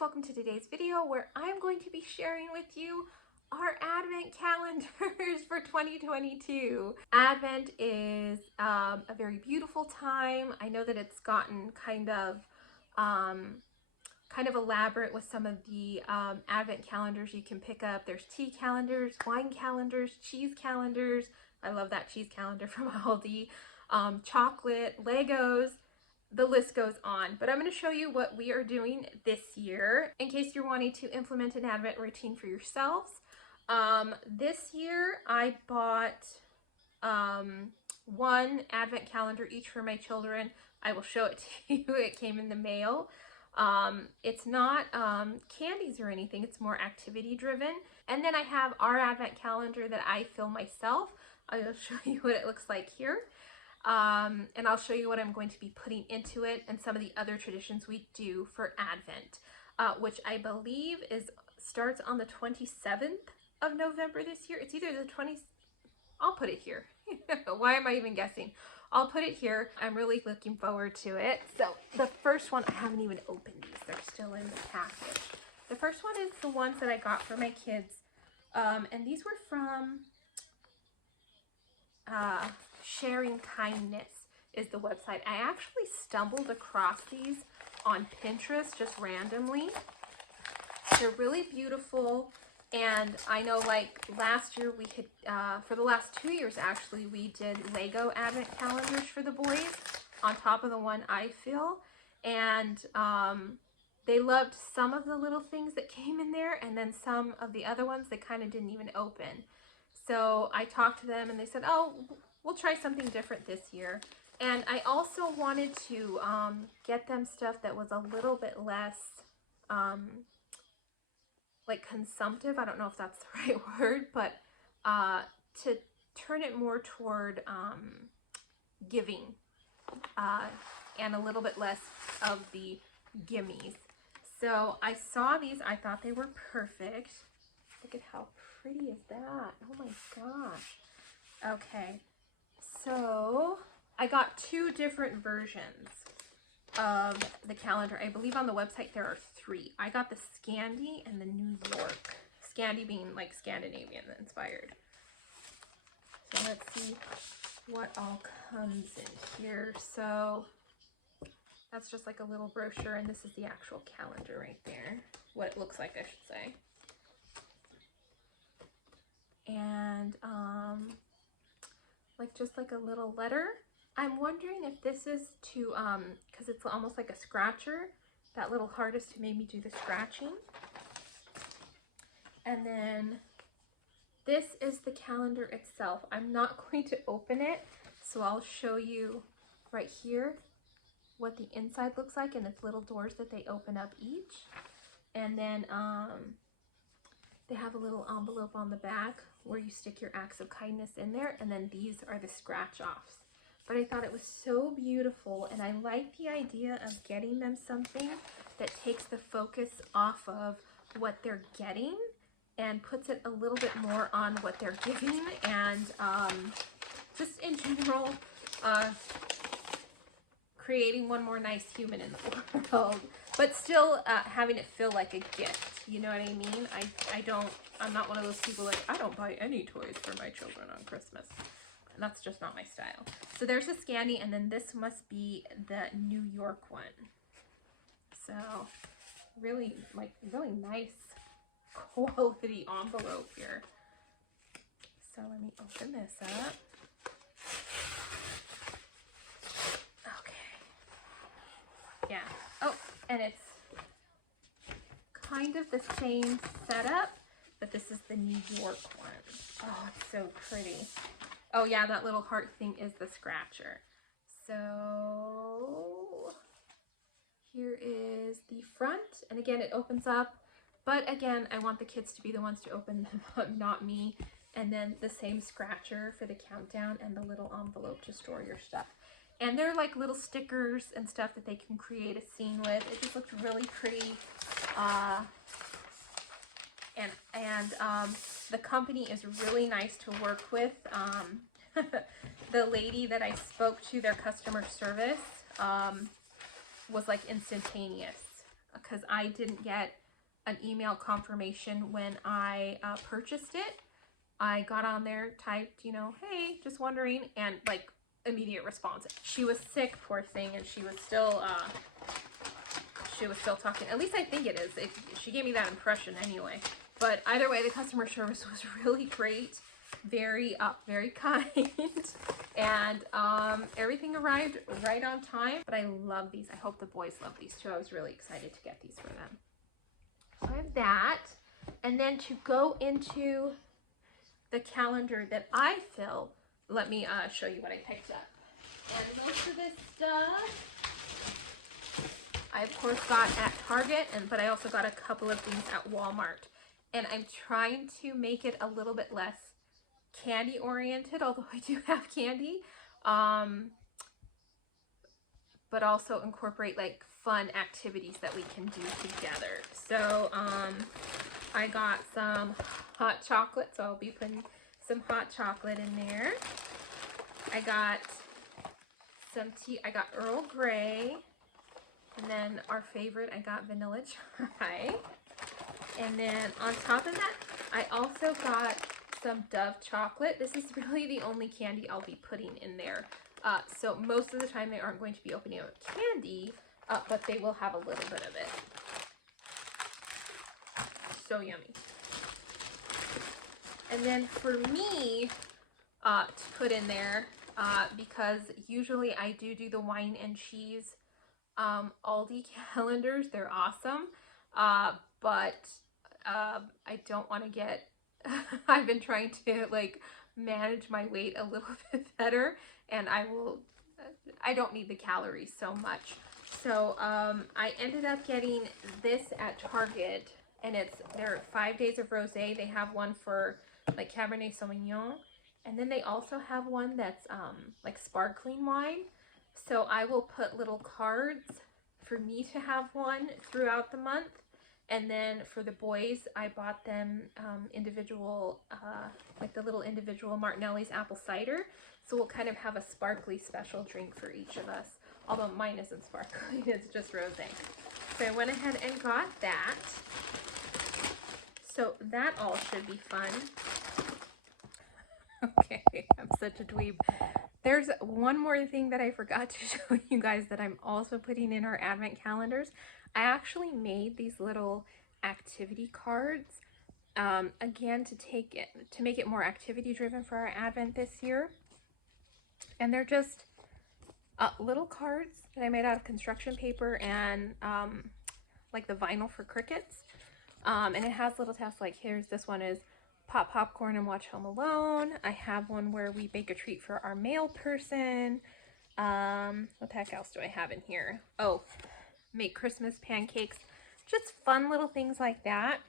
welcome to today's video where I'm going to be sharing with you our Advent calendars for 2022. Advent is a very beautiful time. I know that it's gotten kind of elaborate with some of the Advent calendars you can pick up. There's tea calendars, wine calendars, cheese calendars. I love that cheese calendar from Aldi. Chocolate, Legos. The list goes on, but I'm going to show you what we are doing this year in case you're wanting to implement an Advent routine for yourselves. This year I bought one Advent calendar each for my children. I will show it to you. It came in the mail. It's not candies or anything. It's more activity driven. And then I have our Advent calendar that I fill myself. I'll show you what it looks like here. And I'll show you what I'm going to be putting into it and some of the other traditions we do for Advent, which I believe starts on the 27th of November this year. It's either the 20th, I'll put it here. Why am I even guessing? I'll put it here. I'm really looking forward to it. So the first one, I haven't even opened these. They're still in the package. The first one is the ones that I got for my kids. And these were from Sharing Kindness is the website. I actually stumbled across these on Pinterest just randomly. They're really beautiful, and I know like last year we had, for the last 2 years actually, we did Lego Advent calendars for the boys on top of the one I fill, and they loved some of the little things that came in there, and then some of the other ones they kind of didn't even open. So I talked to them and they said, oh, we'll try something different this year. And I also wanted to get them stuff that was a little bit less like consumptive. I don't know if that's the right word, but to turn it more toward giving and a little bit less of the gimmies. So I saw these. I thought they were perfect. Look at how pretty is that? Oh my gosh. Okay, so I got two different versions of the calendar. I believe on the website there are three. I got the Scandi and the New York. Scandi being like Scandinavian inspired. So let's see what all comes in here. So that's just like a little brochure, and this is the actual calendar right there. What it looks like, I should say. And like just like a little letter. I'm wondering if this is to because it's almost like a scratcher. That little heart is to maybe do the scratching. And then this is the calendar itself. I'm not going to open it, so I'll show you right here what the inside looks like, and it's little doors that they open up each. And then they have a little envelope on the back where you stick your acts of kindness in there, and then these are the scratch offs. But I thought it was so beautiful, and I like the idea of getting them something that takes the focus off of what they're getting and puts it a little bit more on what they're giving, and just in general creating one more nice human in the world, but still having it feel like a gift. You know what I mean? I'm not one of those people like, I don't buy any toys for my children on Christmas. That's just not my style. So there's a Scandi, and then this must be the New York one. So really nice quality envelope here. So let me open this up. Yeah. Oh, and it's kind of the same setup, but this is the New York one. Oh, it's so pretty. Oh yeah, that little heart thing is the scratcher. So here is the front, and again, it opens up, but again, I want the kids to be the ones to open them up, not me. And then the same scratcher for the countdown and the little envelope to store your stuff. And they're like little stickers and stuff that they can create a scene with. It just looks really pretty. And the company is really nice to work with. The lady that I spoke to, their customer service, was like instantaneous. because I didn't get an email confirmation when I purchased it. I got on there, typed, you know, hey, just wondering, and like immediate response. She was sick, poor thing, and she was still talking. At least I think it is. She gave me that impression anyway. But either way, the customer service was really great, very kind, and everything arrived right on time. But I love these. I hope the boys love these too. I was really excited to get these for them. So I have that, and then to go into the calendar that I fill, let me show you what I picked up. And most of this stuff I of course got at Target, but I also got a couple of things at Walmart. And I'm trying to make it a little bit less candy oriented, although I do have candy, but also incorporate like fun activities that we can do together. So I got some hot chocolate, so I'll be putting some hot chocolate in there. I got some tea. I got Earl Grey, and then our favorite, I got Vanilla Chai. And then on top of that, I also got some Dove chocolate. This is really the only candy I'll be putting in there. So most of the time they aren't going to be opening up candy, but they will have a little bit of it. So yummy. And then for me to put in there, because usually I do the wine and cheese Aldi calendars. They're awesome. But I don't want to get, I've been trying to like manage my weight a little bit better, and I don't need the calories so much. So I ended up getting this at Target, and they're 5 days of rosé. They have one for like Cabernet Sauvignon, and then they also have one that's like sparkling wine. So I will put little cards for me to have one throughout the month. And then for the boys, I bought them individual, like the little individual Martinelli's apple cider. So we'll kind of have a sparkly special drink for each of us. Although mine isn't sparkling, it's just rosé. So I went ahead and got that. So that all should be fun. Okay, I'm such a dweeb. There's one more thing that I forgot to show you guys that I'm also putting in our advent calendars. I actually made these little activity cards, again, to make it more activity driven for our advent this year. And they're just little cards that I made out of construction paper and like the vinyl for crickets. And it has little tasks like, this one is pop popcorn and watch Home Alone. I have one where we bake a treat for our mail person. What the heck else do I have in here? Oh, make Christmas pancakes. Just fun little things like that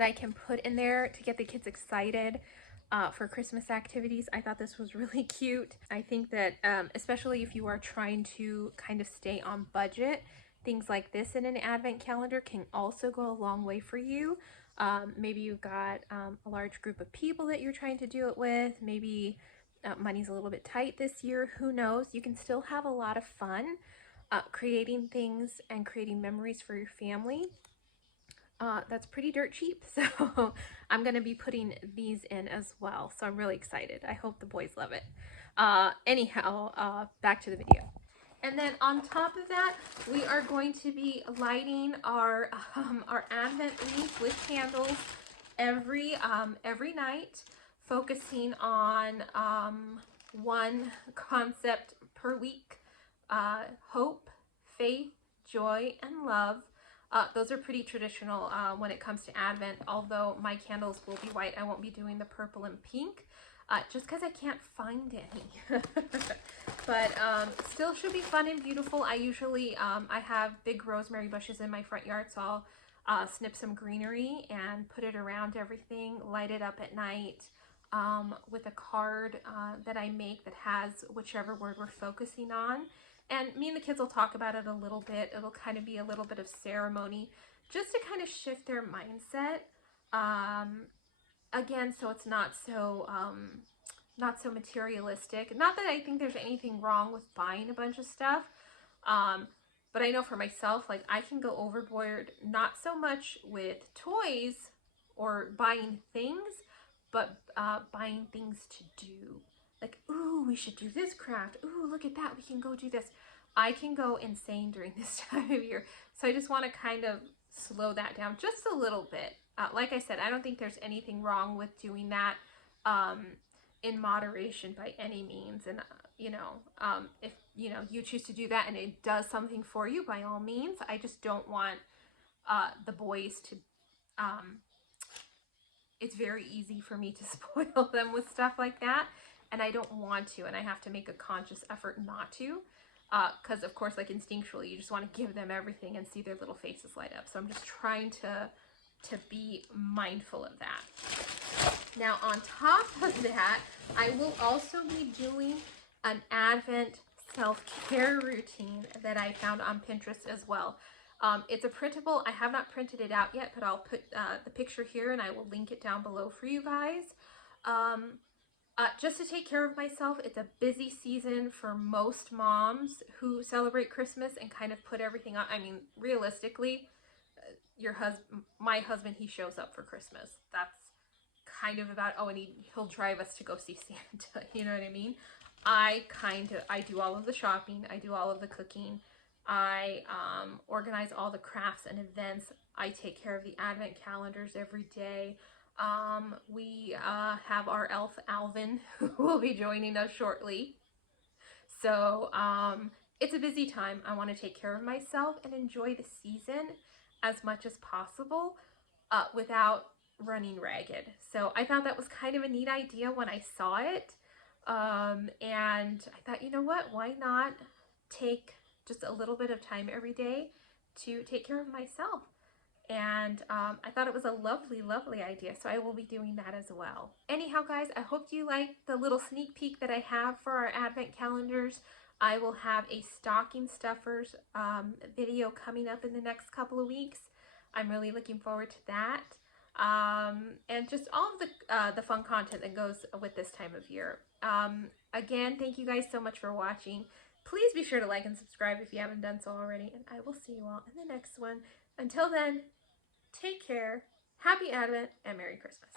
I can put in there to get the kids excited for Christmas activities. I thought this was really cute. I think that especially if you are trying to kind of stay on budget, things like this in an advent calendar can also go a long way for you. Maybe you've got a large group of people that you're trying to do it with. Maybe money's a little bit tight this year. Who knows? You can still have a lot of fun creating things and creating memories for your family. That's pretty dirt cheap. So I'm going to be putting these in as well. So I'm really excited. I hope the boys love it. Anyhow, back to the video. And then on top of that, we are going to be lighting our Advent wreath with candles every night, focusing on one concept per week: hope, faith, joy, and love. Those are pretty traditional when it comes to Advent, although my candles will be white. I won't be doing the purple and pink. Just because I can't find any. But still should be fun and beautiful. I usually, I have big rosemary bushes in my front yard, so I'll snip some greenery and put it around everything, light it up at night with a card that I make that has whichever word we're focusing on. And me and the kids will talk about it a little bit. It'll kind of be a little bit of ceremony just to kind of shift their mindset. Again, so it's not so materialistic. Not that I think there's anything wrong with buying a bunch of stuff, But I know for myself, like I can go overboard, not so much with toys or buying things, but buying things to do. Like, ooh, we should do this craft. Ooh, look at that. We can go do this. I can go insane during this time of year. So I just want to kind of slow that down just a little bit. Like I said, I don't think there's anything wrong with doing that um, in moderation by any means. And, if, you choose to do that and it does something for you, by all means. I just don't want the boys to, it's very easy for me to spoil them with stuff like that. And I don't want to, and I have to make a conscious effort not to. Because of course, like instinctually, you just want to give them everything and see their little faces light up. So I'm just trying to be mindful of that. Now, on top of that, I will also be doing an Advent self-care routine that I found on Pinterest as well. It's a printable. I have not printed it out yet, but I'll put the picture here and I will link it down below for you guys. Just to take care of myself. It's a busy season for most moms who celebrate Christmas and kind of put everything on. I mean, realistically, my husband, he shows up for Christmas. That's kind of about, and he'll drive us to go see Santa. You know what I mean? I do all of the shopping. I do all of the cooking. I organize all the crafts and events. I take care of the Advent calendars every day. We have our elf Alvin who will be joining us shortly. So it's a busy time. I want to take care of myself and enjoy the season as much as possible without running ragged. So I thought that was kind of a neat idea when I saw it. And I thought, you know what, why not take just a little bit of time every day to take care of myself? And I thought it was a lovely, lovely idea. So I will be doing that as well. Anyhow, guys, I hope you liked the little sneak peek that I have for our Advent calendars. I will have a stocking stuffers video coming up in the next couple of weeks. I'm really looking forward to that. And just all of the fun content that goes with this time of year. Again, thank you guys so much for watching. Please be sure to like and subscribe if you haven't done so already, and I will see you all in the next one. Until then, take care, happy Advent, and Merry Christmas.